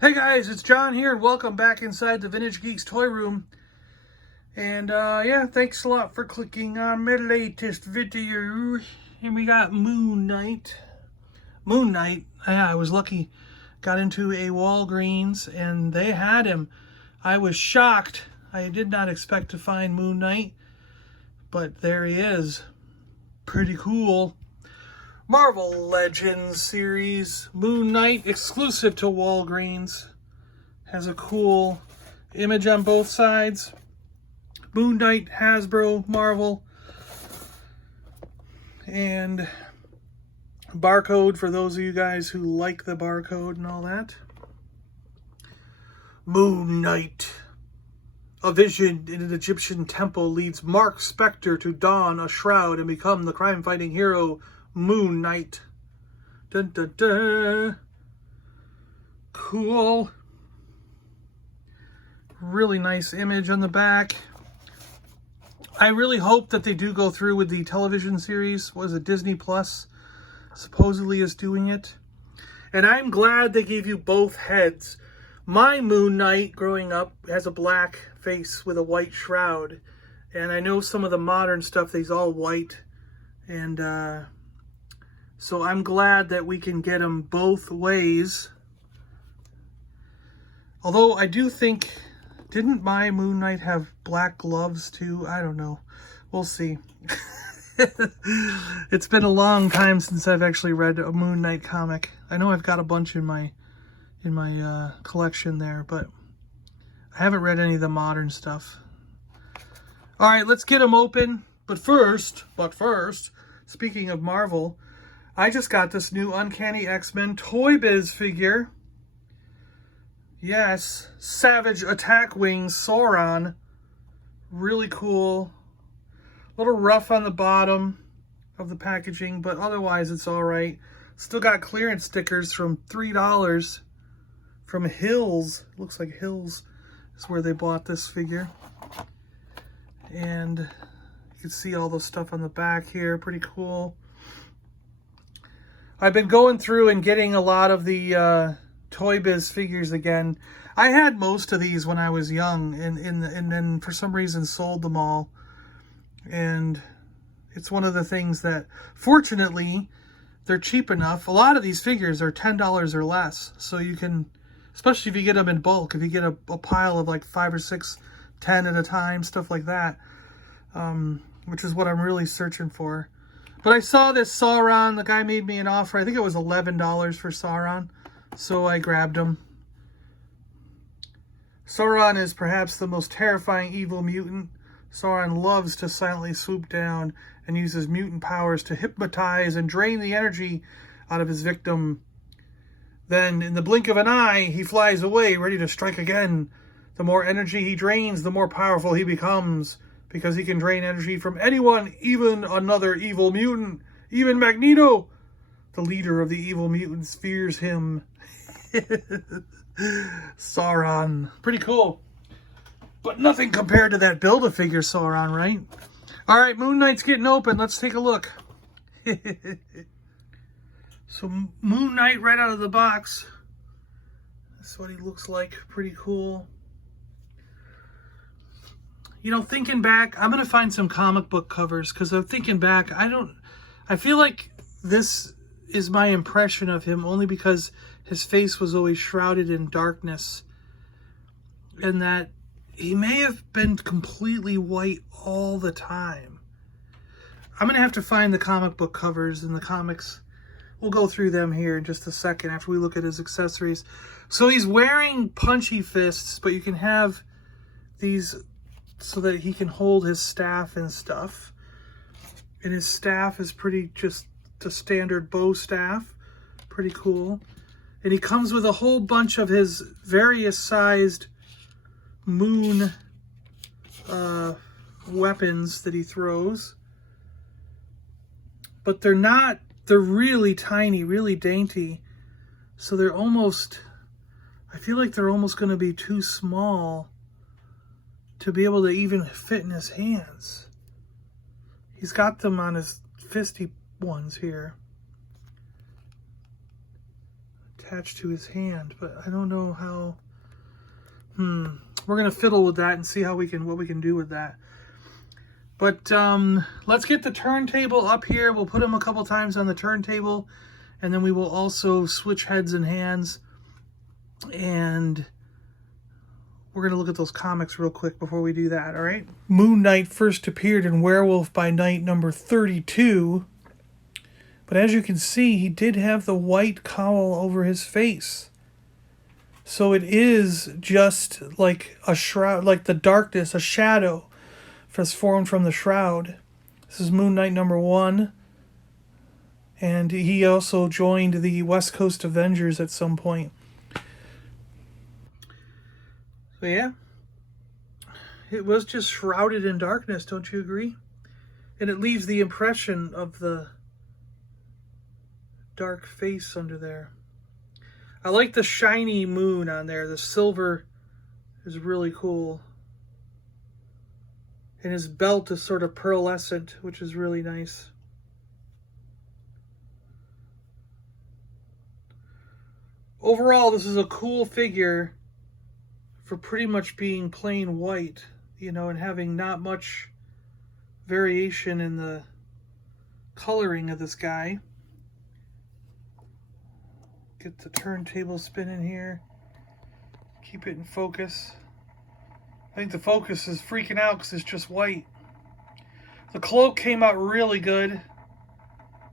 Hey guys, it's John here, and welcome back inside the Vintage Geek's toy room. And yeah, thanks a lot for clicking on my latest video. And we got Moon Knight. Moon Knight, yeah, I was lucky. Got into a Walgreens and they had him. I was shocked. I did not expect to find Moon Knight, but there he is. Pretty cool. Marvel Legends series, Moon Knight, exclusive to Walgreens. Has a cool image on both sides. Moon Knight, Hasbro, Marvel. And barcode for those of you guys who like the barcode and all that. Moon Knight. A vision in an Egyptian temple leads Mark Spector to don a shroud and become the crime-fighting hero Moon Knight. Dun, dun, dun. Cool. Really nice image on the back. I really hope that they do go through with the television series. Was it Disney Plus? Supposedly is doing it. And I'm glad they gave you both heads. My Moon Knight growing up has a black face with a white shroud. And I know some of the modern stuff, he's all white. And so I'm glad that we can get them both ways. Although I do think, didn't my Moon Knight have black gloves too? I don't know. We'll see. It's been a long time since I've actually read a Moon Knight comic. I know I've got a bunch in my collection there, but I haven't read any of the modern stuff. All right, let's get them open. But first, speaking of Marvel, I just got this new Uncanny X-Men Toy Biz figure. Yes, Savage Attack Wings Sauron. Really cool. A little rough on the bottom of the packaging, but otherwise it's all right. Still got clearance stickers from $3 from Hills. Looks like Hills is where they bought this figure. And you can see all the stuff on the back here. Pretty cool. I've been going through and getting a lot of the Toy Biz figures again. I had most of these when I was young, and then for some reason sold them all. And it's one of the things that, fortunately, they're cheap enough. A lot of these figures are $10 or less, so you can, especially if you get them in bulk, if you get a pile of like 5 or 6, 10 at a time, stuff like that, which is what I'm really searching for. But I saw this Sauron. The guy made me an offer. I think it was $11 for Sauron. So I grabbed him. Sauron is perhaps the most terrifying evil mutant. Sauron loves to silently swoop down and use his mutant powers to hypnotize and drain the energy out of his victim. Then, in the blink of an eye, he flies away, ready to strike again. The more energy he drains, the more powerful he becomes, because he can drain energy from anyone, even another evil mutant. Even Magneto, the leader of the evil mutants, fears him. Sauron. Pretty cool. But nothing compared to that Build-A-Figure Sauron, right? Alright, Moon Knight's getting open. Let's take a look. So, Moon Knight right out of the box. That's what he looks like. Pretty cool. You know, thinking back, I'm going to find some comic book covers, because I'm thinking back, I feel like this is my impression of him only because his face was always shrouded in darkness, and that he may have been completely white all the time. I'm going to have to find the comic book covers and the comics. We'll go through them here in just a second after we look at his accessories. So he's wearing punchy fists, but you can have these so that he can hold his staff and stuff. And his staff is pretty just the standard bow staff. Pretty cool. And he comes with a whole bunch of his various sized moon weapons that he throws. But they're really tiny, really dainty. So they're almost, I feel like they're almost going to be too small to be able to even fit in his hands. He's got them on his fisty ones here. attached to his hand, but I don't know how. We're gonna fiddle with that and see how what we can do with that. But let's get the turntable up here. We'll put him a couple times on the turntable, and then we will also switch heads and hands. And we're going to look at those comics real quick before we do that, all right? Moon Knight first appeared in Werewolf by Night number 32. But as you can see, he did have the white cowl over his face. So it is just like a shroud, like the darkness, a shadow has formed from the shroud. This is Moon Knight number 1. And he also joined the West Coast Avengers at some point. So yeah, it was just shrouded in darkness, don't you agree? And it leaves the impression of the dark face under there. I like the shiny moon on there. The silver is really cool. And his belt is sort of pearlescent, which is really nice. Overall, this is a cool figure for pretty much being plain white, you know, and having not much variation in the coloring of this guy. Get the turntable spinning here. Keep it in focus. I think the focus is freaking out because it's just white. The cloak came out really good.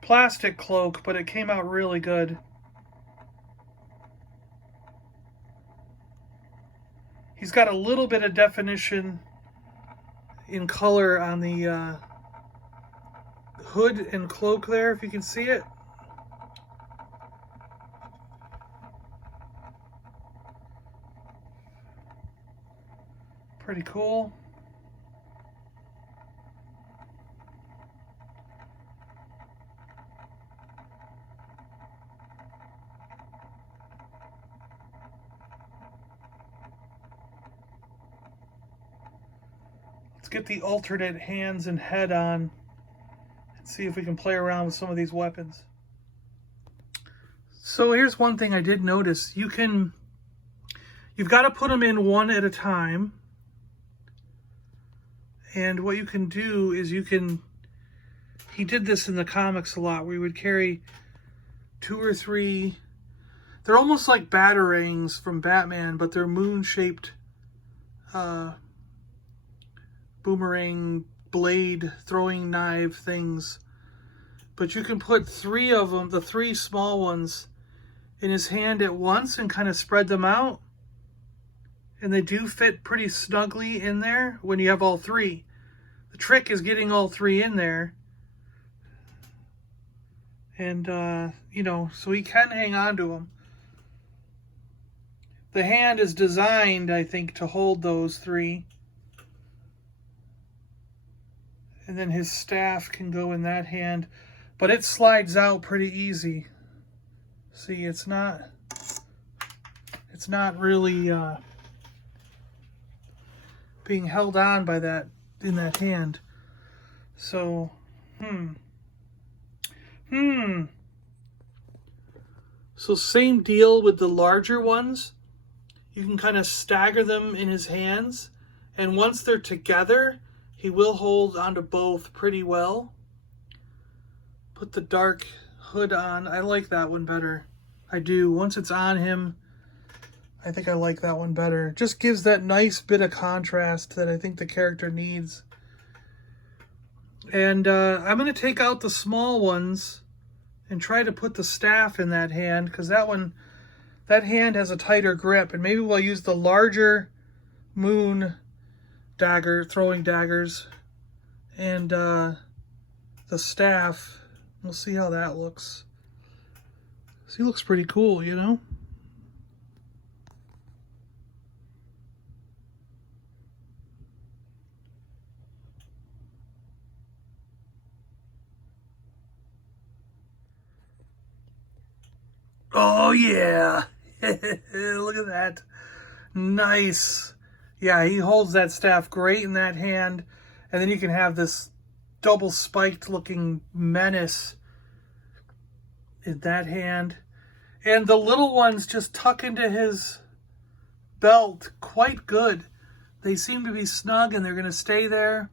Plastic cloak, but it came out really good. He's got a little bit of definition in color on the hood and cloak there, if you can see it. Pretty cool. Let's get the alternate hands and head on and see if we can play around with some of these weapons. So here's one thing I did notice. You've got to put them in one at a time. And what you can do is he did this in the comics a lot, where he would carry 2 or 3, they're almost like batarangs from Batman, but they're moon-shaped boomerang blade throwing knife things. But you can put 3 of them, the 3 small ones, in his hand at once and kind of spread them out. And they do fit pretty snugly in there when you have all 3. The trick is getting all 3 in there. And, you know, so he can hang on to them. The hand is designed, I think, to hold those 3. And then his staff can go in that hand. But it slides out pretty easy. See, it's not really being held on by that in that hand. So, So same deal with the larger ones. You can kind of stagger them in his hands, and once they're together, he will hold onto both pretty well. Put the dark hood on. I like that one better. I do. Once it's on him, I think I like that one better. Just gives that nice bit of contrast that I think the character needs. And I'm going to take out the small ones and try to put the staff in that hand, because that hand has a tighter grip. And maybe we'll use the larger moon dagger, throwing daggers, and the staff. We'll see how that looks. So he looks pretty cool, you know? Oh, yeah. Look at that. Nice. Yeah, he holds that staff great in that hand. And then you can have this double spiked looking menace in that hand. And the little ones just tuck into his belt quite good. They seem to be snug and they're going to stay there.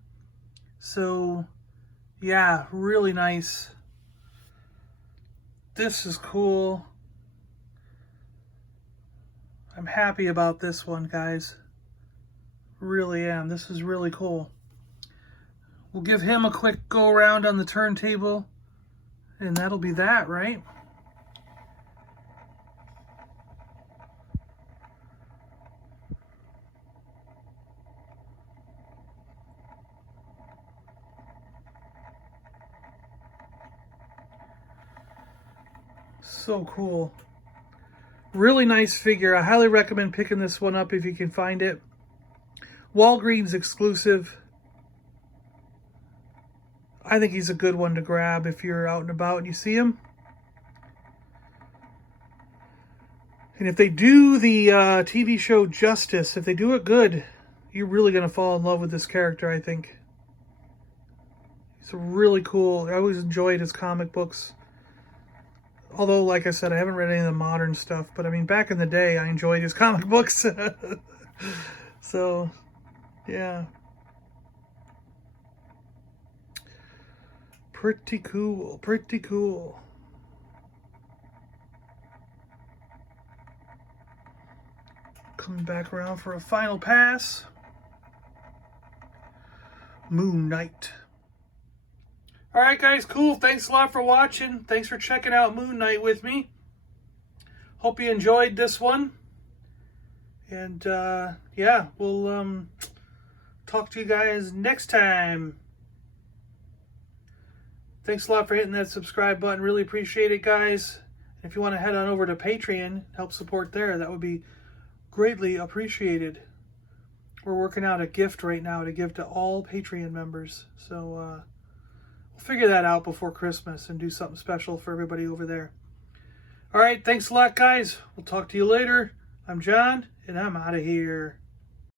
So, yeah, really nice. This is cool. I'm happy about this one, guys. Really am. This is really cool. We'll give him a quick go around on the turntable, and that'll be that, right? So cool. Really nice figure. I highly recommend picking this one up if you can find it. Walgreens exclusive. I think he's a good one to grab if you're out and about and you see him. And if they do the TV show justice, if they do it good, you're really going to fall in love with this character, I think. He's really cool. I always enjoyed his comic books. Although, like I said, I haven't read any of the modern stuff. But, I mean, back in the day, I enjoyed his comic books. So, yeah. Pretty cool. Pretty cool. Coming back around for a final pass. Moon Knight. Alright guys, cool. Thanks a lot for watching. Thanks for checking out Moon Knight with me. Hope you enjoyed this one. And yeah, we'll talk to you guys next time. Thanks a lot for hitting that subscribe button. Really appreciate it, guys. If you want to head on over to Patreon, help support there, that would be greatly appreciated. We're working out a gift right now to give to all Patreon members. So we'll figure that out before Christmas and do something special for everybody over there. All right, thanks a lot, guys. We'll talk to you later. I'm John, and I'm out of here.